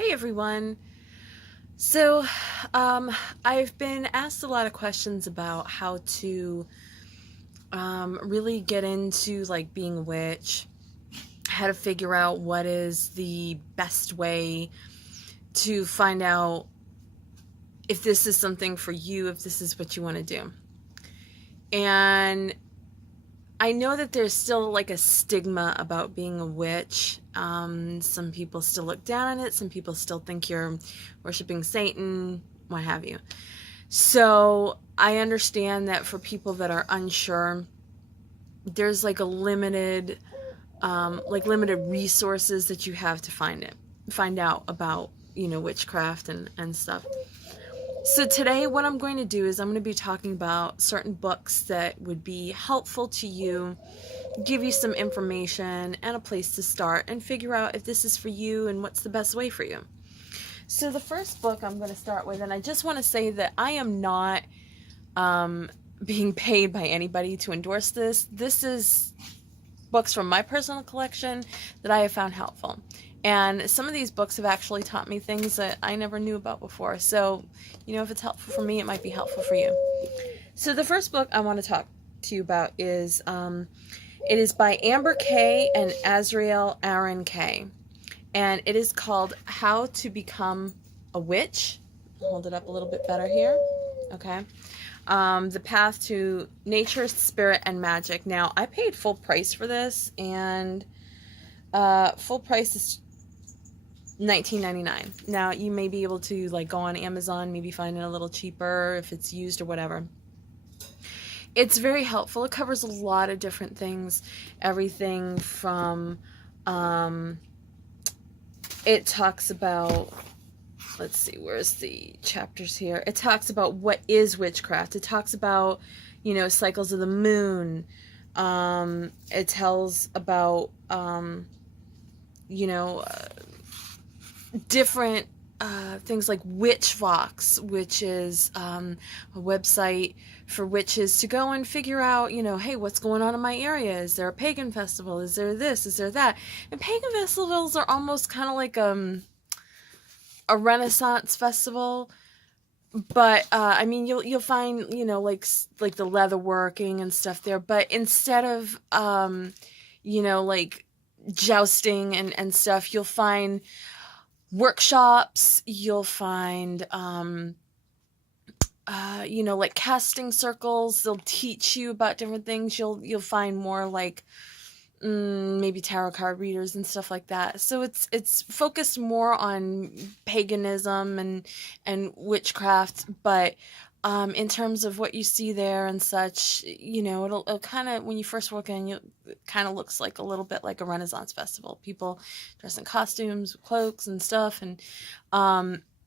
Hey everyone. So, I've been asked a lot of questions about how to really get into like being a witch, how to figure out what is the best way to find out if this is something for you, if this is what you want to do. And I know that there's still like a stigma about being a witch. Some people still look down on it. Some people still think you're worshiping Satan, what have you. So I understand that for people that are unsure, there's like a limited resources that you have to find out about, witchcraft and stuff. So today what I'm going to do is I'm going to be talking about certain books that would be helpful to you, give you some information and a place to start and figure out if this is for you and what's the best way for you. So the first book I'm going to start with, and I just want to say that I am not being paid by anybody to endorse this. This is books from my personal collection that I have found helpful. And some of these books have actually taught me things that I never knew about before. So, if it's helpful for me, it might be helpful for you. So the first book I want to talk to you about is, it is by Amber K. and Azrael Aaron K. And it is called How to Become a Witch. I'll hold it up a little bit better here. Okay. The Path to Nature, Spirit, and Magic. Now, I paid full price for this, and full price is $19.99. Now, you may be able to like go on Amazon, maybe find it a little cheaper if it's used or whatever. It's very helpful. It covers a lot of different things. Everything from, it talks about, let's see, where's the chapters here? It talks about what is witchcraft. It talks about, cycles of the moon. It tells about, different things like WitchVox, which is a website for witches to go and figure out, hey, what's going on in my area? Is there a pagan festival? Is there this? Is there that? And pagan festivals are almost kind of like a Renaissance festival, but you'll find like the leather working and stuff there. But instead of like jousting and stuff, you'll find workshops. You'll find like casting circles. They'll teach you about different things. You'll find more like maybe tarot card readers and stuff like that. So it's focused more on paganism and witchcraft, but in terms of what you see there and such, it'll kind of, when you first walk in, it kind of looks like a little bit like a Renaissance festival. People dress in costumes, cloaks and stuff, and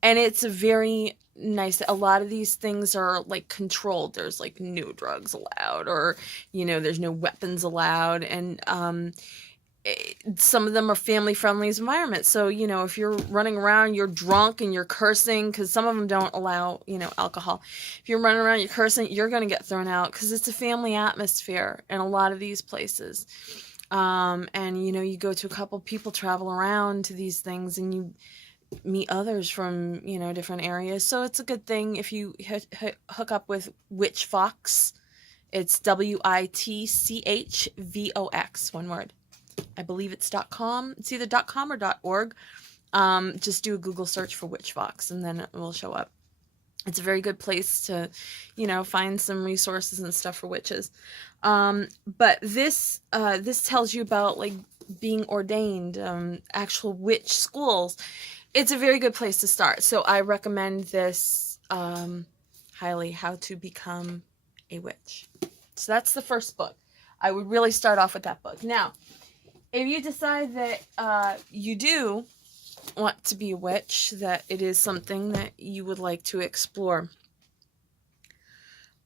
it's a very nice. A lot of these things are like controlled. There's like no drugs allowed, or there's no weapons allowed, and some of them are family friendly environments. So if you're running around, you're drunk and you're cursing, because some of them don't allow alcohol. If you're running around, you're cursing, you're going to get thrown out, because it's a family atmosphere in a lot of these places. And you go to a couple people, travel around to these things, and you meet others from different areas. So it's a good thing if you hook up with WitchVox. It's WITCHVOX, one word. I believe it's .com. It's either .com or .org. Just do a Google search for WitchVox, and then it will show up. It's a very good place to find some resources and stuff for witches. But this tells you about like being ordained, actual witch schools. It's a very good place to start. So I recommend this highly, How to Become a Witch. So that's the first book. I would really start off with that book. Now, if you decide that you do want to be a witch, that it is something that you would like to explore.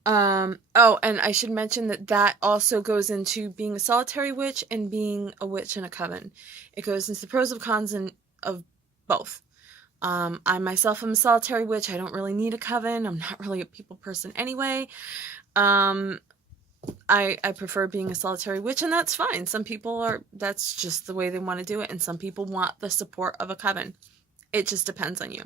And I should mention that also goes into being a solitary witch and being a witch in a coven. It goes into the pros and cons of both. I myself am a solitary witch. I don't really need a coven. I'm not really a people person anyway. I prefer being a solitary witch, and that's fine. Some people that's just the way they want to do it, and some people want the support of a coven. It just depends on you.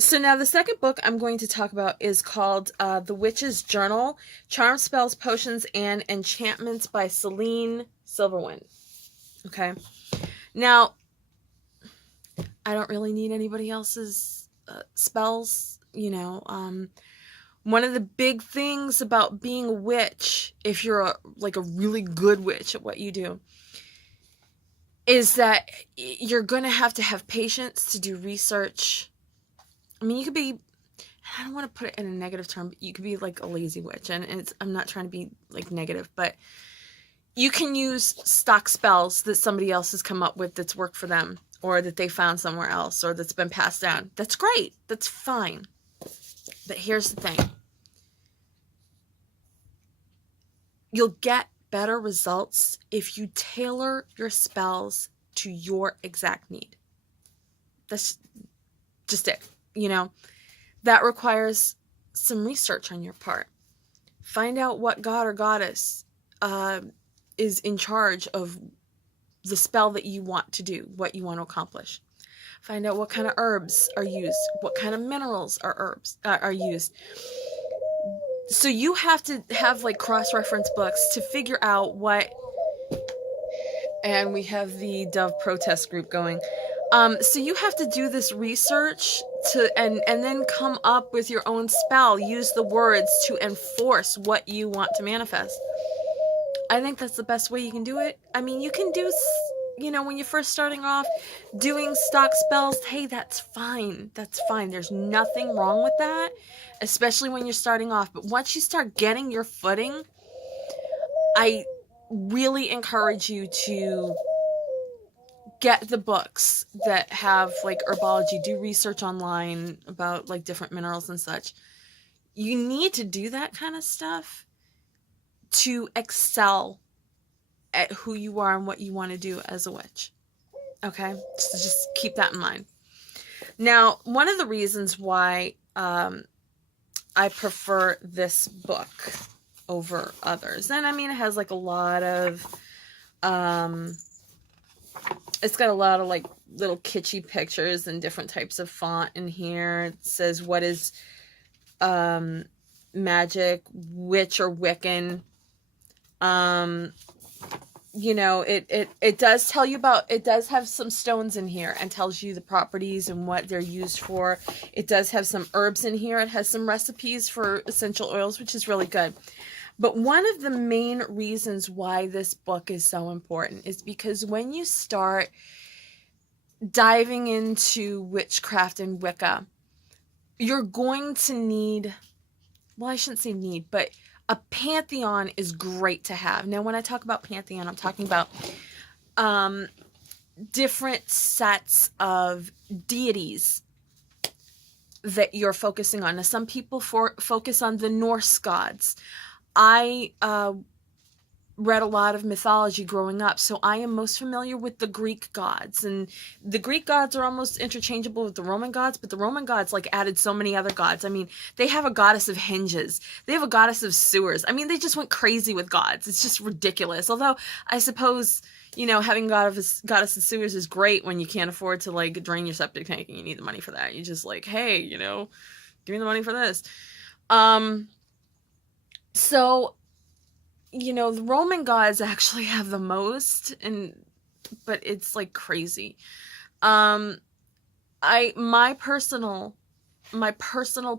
So now the second book I'm going to talk about is called The Witch's Journal, Charm Spells, Potions, and Enchantments by Celine Silverwind. Okay. Now, I don't really need anybody else's spells, you know. One of the big things about being a witch, if you're a really good witch at what you do, is that you're going to have patience to do research. I mean, you could be, I don't want to put it in a negative term, but you could be like a lazy witch. And I'm not trying to be like negative, but you can use stock spells that somebody else has come up with that's worked for them, or that they found somewhere else, or that's been passed down. That's great. That's fine. But here's the thing. You'll get better results if you tailor your spells to your exact need. That's just it. You know, that requires some research on your part. Find out what god or goddess is in charge of the spell that you want to do, what you want to accomplish. Find out what kind of herbs are used, what kind of minerals are used. So you have to have like cross-reference books to figure out what. And we have the Dove protest group going. So you have to do this research and then come up with your own spell. Use the words to enforce what you want to manifest. I think that's the best way you can do it. I mean, you can do, you know, when you're first starting off, doing stock spells, hey, that's fine. That's fine. There's nothing wrong with that, especially when you're starting off. But once you start getting your footing, I really encourage you to get the books that have like herbology, do research online about like different minerals and such. You need to do that kind of stuff to excel at who you are and what you want to do as a witch. Okay? So just keep that in mind. Now, one of the reasons why I prefer this book over others, and I mean, it has like a lot of it's got a lot of like little kitschy pictures and different types of font in here. It says what is magic, witch or Wiccan. You know, it does tell you about, it does have some stones in here and tells you the properties and what they're used for. It does have some herbs in here. It has some recipes for essential oils, which is really good. But one of the main reasons why this book is so important is because when you start diving into witchcraft and Wicca, you're going to need, well, I shouldn't say need, but a pantheon is great to have. Now, when I talk about pantheon, I'm talking about different sets of deities that you're focusing on. Now, some people focus on the Norse gods. I read a lot of mythology growing up, so I am most familiar with the Greek gods. And the Greek gods are almost interchangeable with the Roman gods, but the Roman gods like added so many other gods. I mean, they have a goddess of hinges. They have a goddess of sewers. I mean, they just went crazy with gods. It's just ridiculous. Although, I suppose, you know, having goddess of sewers is great when you can't afford to like drain your septic tank and you need the money for that. You just like, hey, you know, give me the money for this. So, you know, the Roman gods actually have the most, but it's like crazy. My personal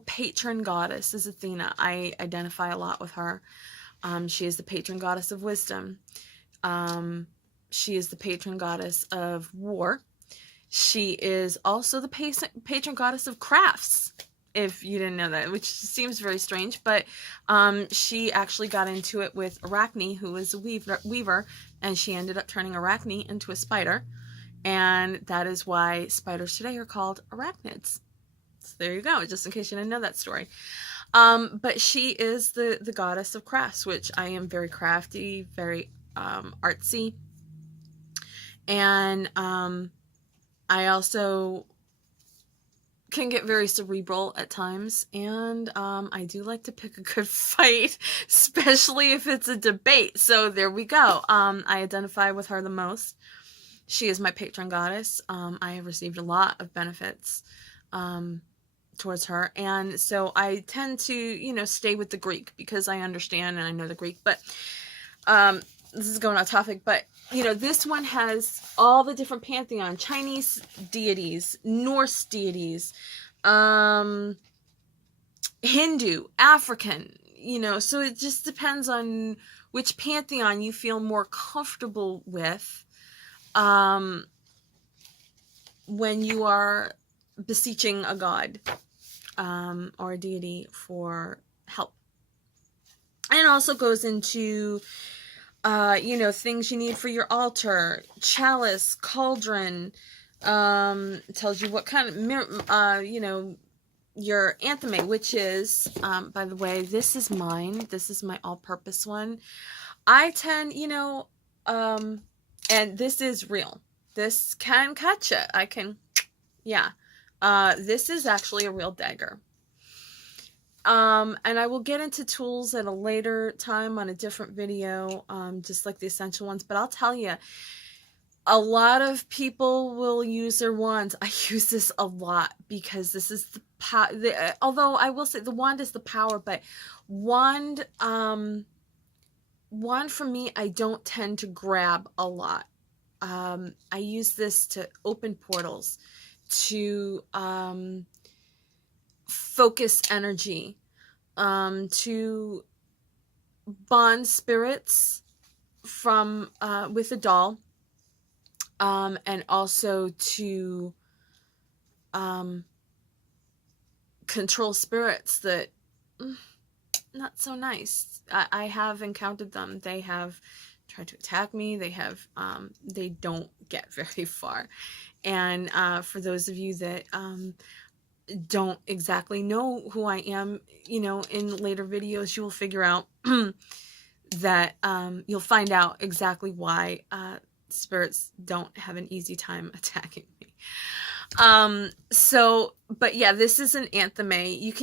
patron goddess is Athena. I identify a lot with her. She is the patron goddess of wisdom. She is the patron goddess of war. She is also the patron goddess of crafts, if you didn't know that, which seems very strange, but she actually got into it with Arachne, who is a weaver, and she ended up turning Arachne into a spider, and that is why spiders today are called arachnids. So there you go, just in case you didn't know that story. But she is the goddess of crafts, which I am very crafty, very artsy, and I also can get very cerebral at times, and I do like to pick a good fight, especially if it's a debate. So there we go. I identify with her the most. She is my patron goddess. I have received a lot of benefits towards her. And so I tend to, you know, stay with the Greek because I understand and I know the Greek. But this is going off topic, but you know, this one has all the different pantheon, Chinese deities, Norse deities, Hindu, African, you know, so it just depends on which pantheon you feel more comfortable with when you are beseeching a god or a deity for help. And it also goes into you know, things you need for your altar, chalice, cauldron, tells you what kind of, you know, your antheme, which is, by the way, this is mine. This is my all-purpose one. I tend, you know, and this is real. This can catch it. I can, yeah. This is actually a real dagger. And I will get into tools at a later time on a different video, just like the essential ones. But I'll tell you, a lot of people will use their wands. I use this a lot because this is the power. Although I will say the wand is the power, but wand for me, I don't tend to grab a lot. I use this to open portals, to focus energy, to bond spirits from with a doll, and also to control spirits that not so nice. I have encountered them. They have tried to attack me. They have they don't get very far. And for those of you that don't exactly know who I am, you know, in later videos, you will figure out that you'll find out exactly why spirits don't have an easy time attacking me. So, but yeah, this is an antheme. You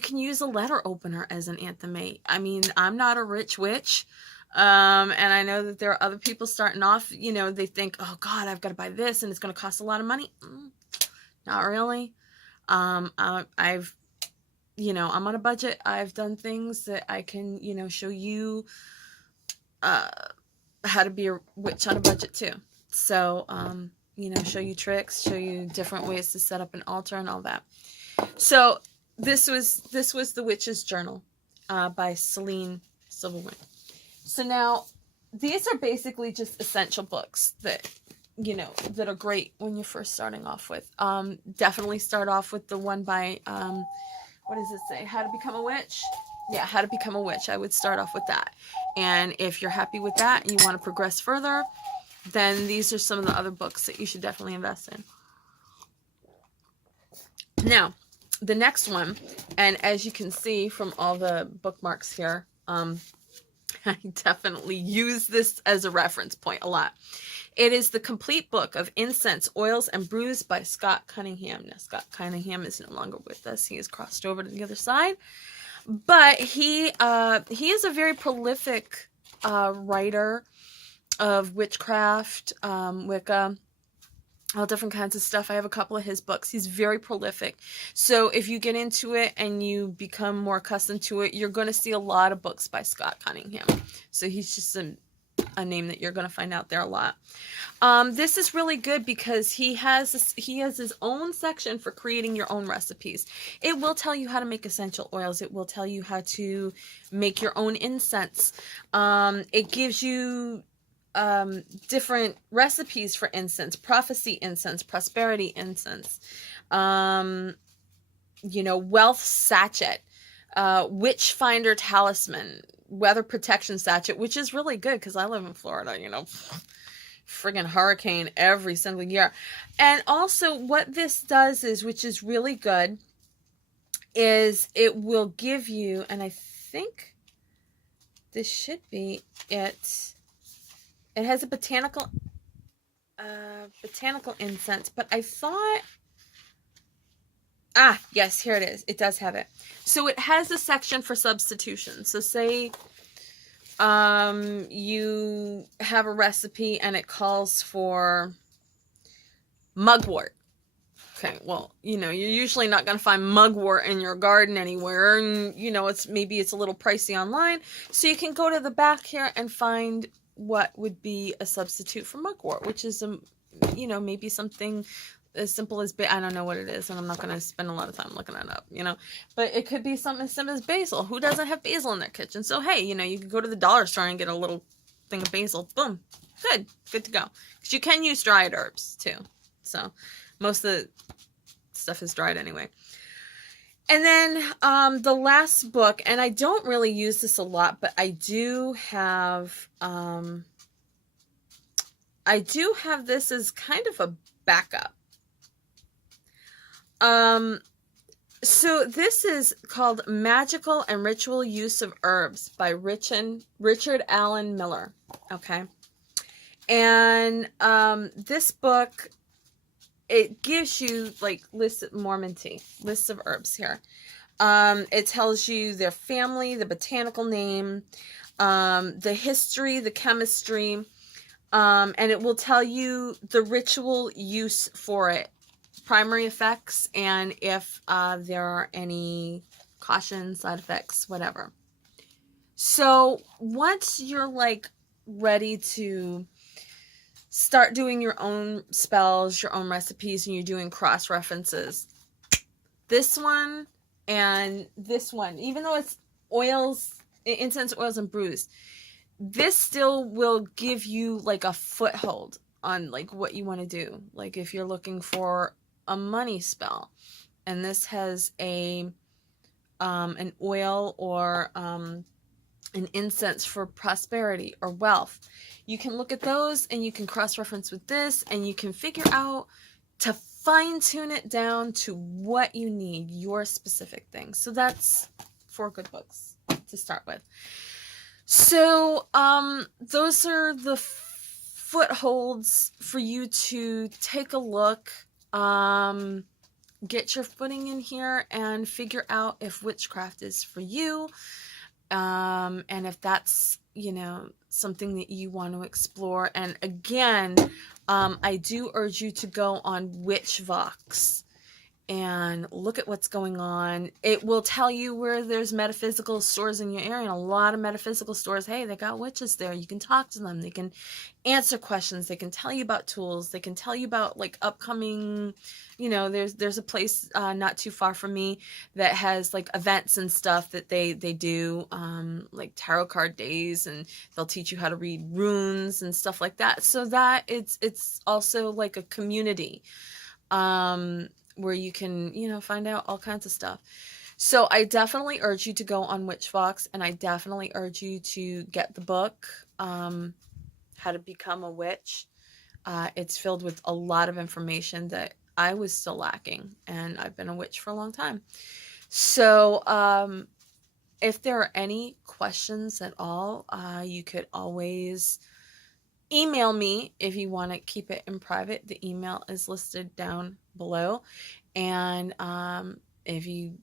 can use a letter opener as an antheme. I mean, I'm not a rich witch. And I know that there are other people starting off, you know, they think, oh God, I've got to buy this and it's going to cost a lot of money. Not really. I've, you know, I'm on a budget. I've done things that I can, you know, show you, how to be a witch on a budget too. So, you know, show you tricks, show you different ways to set up an altar and all that. So this was The Witch's Journal, by Celine Silverwind. So now these are basically just essential books that, you know, that are great when you're first starting off with. Definitely start off with the one by, what does it say? How to Become a Witch? Yeah, How to Become a Witch. I would start off with that. And if you're happy with that and you want to progress further, then these are some of the other books that you should definitely invest in. Now, the next one, and as you can see from all the bookmarks here, I definitely use this as a reference point a lot. It is The Complete Book of Incense, Oils, and Brews by Scott Cunningham. Now, Scott Cunningham is no longer with us. He has crossed over to the other side. But he is a very prolific writer of witchcraft, Wicca, all different kinds of stuff. I have a couple of his books. He's very prolific. So if you get into it and you become more accustomed to it, you're going to see a lot of books by Scott Cunningham. So he's just a name that you're going to find out there a lot. This is really good because he has his own section for creating your own recipes. It will tell you how to make essential oils. It will tell you how to make your own incense. It gives you different recipes for incense, prophecy incense, prosperity incense, you know, wealth sachet, witch finder talisman, weather protection sachet, which is really good because I live in Florida, you know, friggin' hurricane every single year. And also what this does is, which is really good, is it will give you, and I think this should be it. It has a botanical incense, but I thought, yes, here it is. It does have it. So it has a section for substitution. So say you have a recipe and it calls for Mugwort. Okay, well, you're usually not going to find mugwort in your garden anywhere, and maybe it's a little pricey online, so you can go to the back here and find what would be a substitute for mugwort, which is maybe something as simple as I don't know what it is, and I'm not going to spend a lot of time looking it up, but it could be something as simple as basil. Who doesn't have basil in their kitchen? So hey, you can go to the dollar store and get a little thing of basil. Boom, good to go, because you can use dried herbs too. So most of the stuff is dried anyway. And then the last book, and I don't really use this a lot, but I do have this as kind of a backup. So this is called Magical and Ritual Use of Herbs by Richard Allen Miller. Okay. And this book, it gives you like lists of Mormon tea, lists of herbs here. It tells you their family, the botanical name, the history, the chemistry, and it will tell you the ritual use for it, primary effects, and if there are any cautions, side effects, whatever. So once you're like ready to start doing your own spells, your own recipes, and you're doing cross references, this one and this one, even though it's oils, incense oils and brews, this still will give you like a foothold on like what you want to do. Like if you're looking for a money spell, and this has an oil or an incense for prosperity or wealth, you can look at those and you can cross-reference with this, and you can figure out to fine-tune it down to what you need, your specific thing. So that's 4 good books to start with. So those are the footholds for you to take a look, get your footing in here, and figure out if witchcraft is for you. And if that's, something that you want to explore. And again, I do urge you to go on WitchVox and look at what's going on. It will tell you where there's metaphysical stores in your area, and a lot of metaphysical stores, hey, they got witches there. You can talk to them. They can answer questions. They can tell you about tools. They can tell you about like upcoming, there's a place not too far from me that has like events and stuff that they do, like tarot card days, and they'll teach you how to read runes and stuff like that. So that it's also like a community, where you can, find out all kinds of stuff. So I definitely urge you to go on WitchVox, and I definitely urge you to get the book, How to Become a Witch. It's filled with a lot of information that I was still lacking, and I've been a witch for a long time. So if there are any questions at all, you could always email me if you want to keep it in private. The email is listed down below. And if you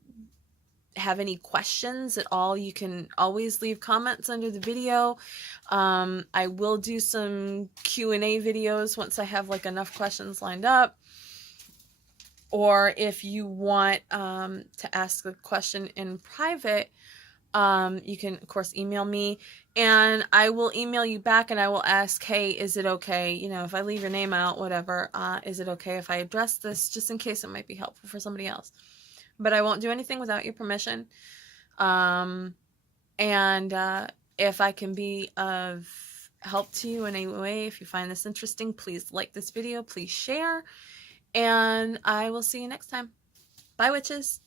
have any questions at all, you can always leave comments under the video. I will do some Q&A videos once I have like enough questions lined up. Or if you want to ask a question in private, you can, of course, email me, and I will email you back, and I will ask, hey, is it okay, if I leave your name out, whatever, is it okay if I address this, just in case it might be helpful for somebody else? But I won't do anything without your permission. And if I can be of help to you in any way, if you find this interesting, please like this video, please share, and I will see you next time. Bye, witches.